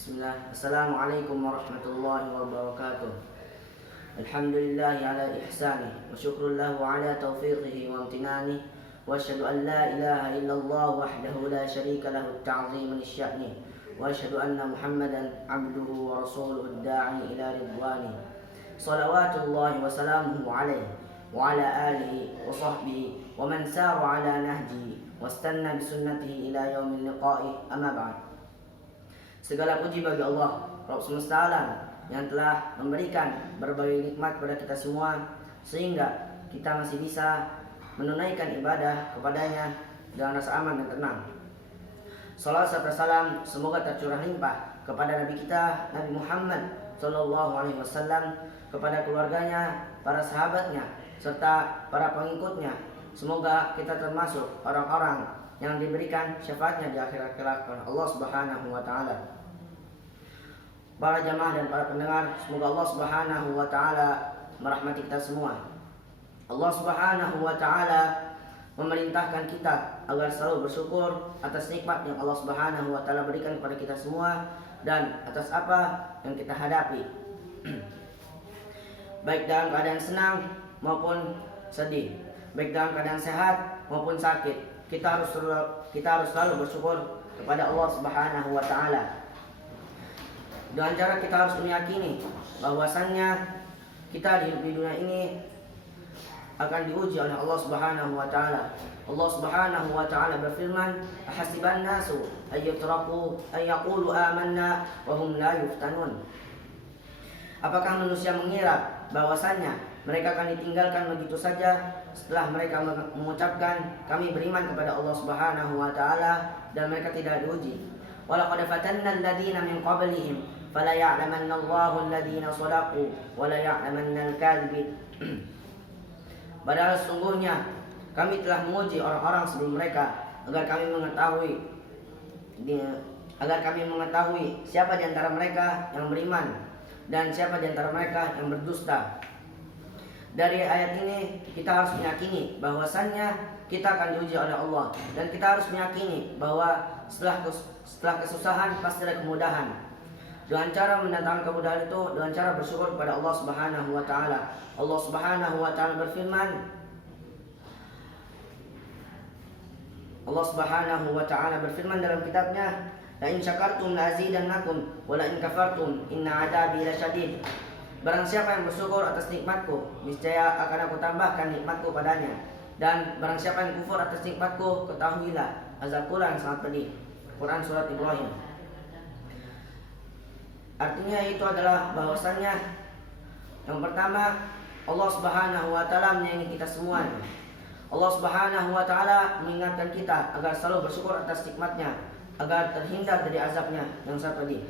Bismillah. Assalamualaikum warahmatullahi wabarakatuh. Alhamdulillahi ala ihsanih wa syukrun lahu ala taufiqihi wa amtinanih wa asyhadu an la ilaha illallah wahdahu la syarika lahu at-ta'zimu lisya'nih wa asyhadu anna Muhammadan abduhu wa rasuluhu ad-da'i ila ridwanih. Salawatullahi wa salamuhu alaihi wa ala alihi wa sahbihi wa man sara ala nahjihi wa istanna bi sunnatihi ila yaumil liqa'i, amma ba'd. Segala puji bagi Allah, Rabb semesta alam, yang telah memberikan berbagai nikmat kepada kita semua sehingga kita masih bisa menunaikan ibadah kepadanya dengan rasa aman dan tenang. Salawat serta salam semoga tercurah limpah kepada Nabi kita Nabi Muhammad SAW, kepada keluarganya, para sahabatnya, serta para pengikutnya. Semoga kita termasuk orang-orang yang diberikan syafaatnya di akhirat kelak oleh Allah Subhanahu wa taala. Para jamaah dan para pendengar, semoga Allah Subhanahu wa taala merahmati kita semua. Allah Subhanahu wa taala memerintahkan kita agar selalu bersyukur atas nikmat yang Allah Subhanahu wa taala berikan kepada kita semua dan atas apa yang kita hadapi. Baik dalam keadaan senang maupun sedih, baik dalam keadaan sehat maupun sakit. Kita harus selalu bersyukur kepada Allah Subhanahu wa taala. Dengan cara kita harus meyakini bahwasannya kita di dunia ini akan diuji oleh Allah Subhanahu wa taala. Allah Subhanahu wa taala berfirman, "Ahasiban nasu ayyutraku ayyaqulu amanna wa hum la yuftanun." Apakah manusia mengira bahwasannya mereka akan ditinggalkan begitu saja setelah mereka mengucapkan kami beriman kepada Allah Subhanahu wa taala dan mereka tidak diuji? Walaqad fatanna alladziina min qablihim fala ya'lamanna Allahu alladziina shadaqu wa la ya'lamanna al-kadzibin. Padahal sesungguhnya kami telah menguji orang-orang sebelum mereka agar kami mengetahui siapa di antara mereka yang beriman dan siapa di antara mereka yang berdusta. Dari ayat ini kita harus meyakini bahwasannya kita akan diuji oleh Allah, dan kita harus meyakini bahwa setelah kesusahan pasti ada kemudahan. Dengan cara mendatangkan kemudahan itu dengan cara bersyukur kepada Allah Subhanahu wa taala. Allah Subhanahu wa taala berfirman, dalam kitabnya, la in syakartum la azidannakum wa la in kafartum inna adabi lasyadid. Barang siapa yang bersyukur atas nikmatku, niscaya akan aku tambahkan nikmatku padanya. Dan barang siapa yang kufur atas nikmatku, ketahuilah azabku yang sangat pedih. Quran surat Ibrahim. Artinya itu adalah bahwasannya yang pertama, Allah Subhanahu wa taala menyayangi kita semua. Allah Subhanahu wa taala mengingatkan kita agar selalu bersyukur atas nikmatnya, agar terhindar dari azabnya yang sangat pedih.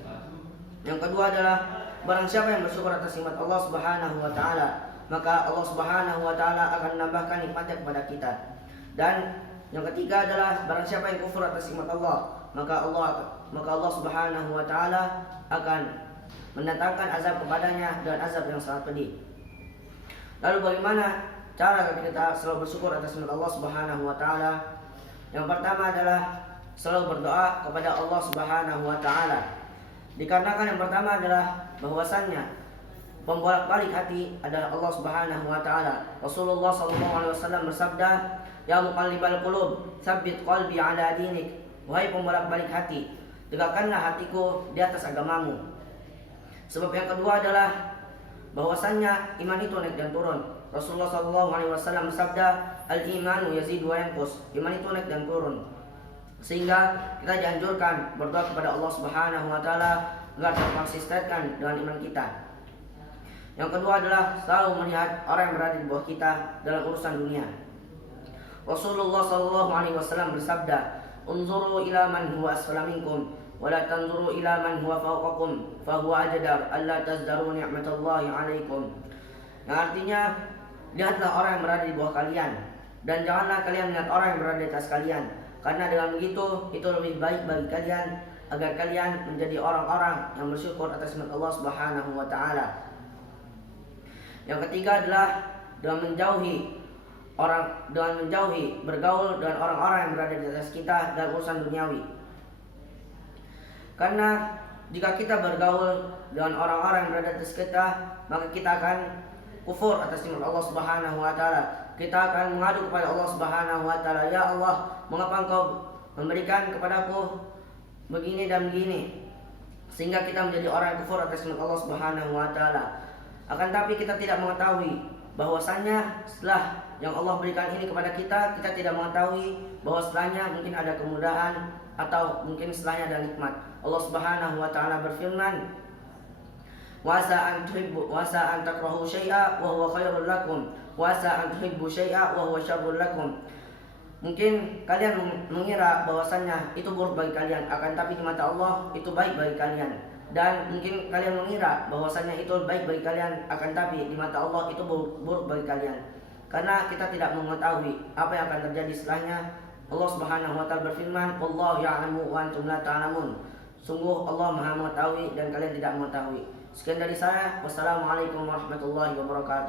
Yang kedua adalah barang siapa yang bersyukur atas nikmat Allah Subhanahu wa taala, maka Allah Subhanahu wa taala akan menambahkan nikmatnya kepada kita. Dan yang ketiga adalah barang siapa yang kufur atas nikmat Allah, maka Allah Subhanahu wa taala akan mendatangkan azab kepadanya dan azab yang sangat pedih. Lalu bagaimana cara kita selalu bersyukur atas nikmat Allah Subhanahu wa taala? Yang pertama adalah selalu berdoa kepada Allah Subhanahu wa taala. Dikarenakan yang pertama adalah bahwasannya pembolak-balik hati adalah Allah Subhanahu wa taala. Rasulullah sallallahu alaihi wasallam bersabda, "Ya muqallibal qulub, tsabbit qalbi ala dinik." Wahai pembolak-balik hati, tegakkanlah hatiku di atas agamamu. Sebab yang kedua adalah bahwasannya iman itu naik dan turun. Rasulullah sallallahu alaihi wasallam bersabda, "Al-imanu yazidu wa yanqus." Iman itu naik dan turun. Sehingga kita dianjurkan berdoa kepada Allah Subhanahu wa taala agar terkonsistenkan dengan iman kita. Yang kedua adalah selalu melihat orang yang berada di bawah kita dalam urusan dunia. Rasulullah sallallahu alaihi wasallam bersabda, "Unzuru ila man huwa asfala minkum wa la tanzuru ila man huwa fawqakum, fa huwa ajdar alla tazdaru ni'matallahi 'alaikum." Yang artinya, lihatlah orang yang berada di bawah kalian dan janganlah kalian melihat orang yang berada di atas kalian, karena dengan begitu itu lebih baik bagi kalian agar kalian menjadi orang-orang yang bersyukur atas nikmat Allah Subhanahu wa taala. Yang ketiga adalah dengan menjauhi bergaul dengan orang-orang yang berada di atas kita dalam urusan duniawi. Karena jika kita bergaul dengan orang-orang yang berada di sekitar, maka kita akan kufur atas nikmat Allah Subhanahu wa taala. Kita akan mengadu kepada Allah Subhanahu wa taala, ya Allah, mengapa Engkau memberikan kepadaku begini dan begini, sehingga kita menjadi orang yang kufur atas nikmat Allah Subhanahu wa taala. Akan tapi kita tidak mengetahui bahwasanya setelah yang Allah berikan ini kepada kita, kita tidak mengetahui bahwa setelahnya mungkin ada kemudahan atau mungkin setelahnya ada nikmat. Allah Subhanahu wa taala berfirman, "Wa asa an takrahu syai'a wa huwa khairul lakum, wa asa an tuhibbu syai'a wa huwa syarrul lakum." Mungkin kalian mengira bahwasanya itu buruk bagi kalian, akan tapi di mata Allah itu baik bagi kalian. Dan mungkin kalian mengira bahwasanya itu baik bagi kalian, akan tapi di mata Allah itu buruk bagi kalian. Karena kita tidak mengetahui apa yang akan terjadi setelahnya. Allah Subhanahu wa taala berfirman, "Wallahu ya'lamu wa antum la ta'lamun." Sungguh Allah Maha mengetahui dan kalian tidak mengetahui. Sekian dari saya. Wassalamualaikum warahmatullahi wabarakatuh.